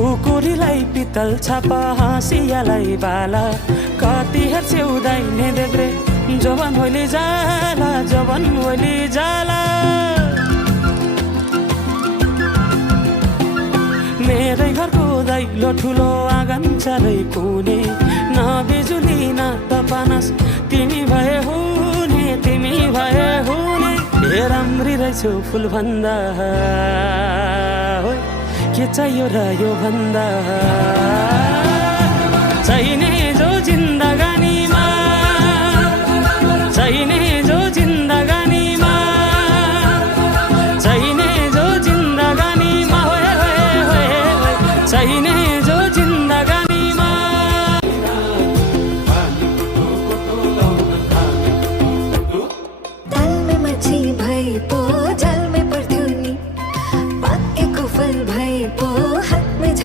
खुकुरीलाई पितल छापा हाँसियालाई बाला कति हेर्छे उदाइने देब्रे जवान होली जाला जवान होली जाला मेरै घरको दैलो ठुलो आँगन चालै कुने न बिजुली न त पानस तिमी भए हुने तिमी भए हुने हे राम्री रहेछौ फुल भन्दा के चाहियो र यो भन्दा चाहिने जो जिन्दगानीमा चाहिने जो जिन्दगानीमा चाहिने जो जिन्दगानीमा चाहिने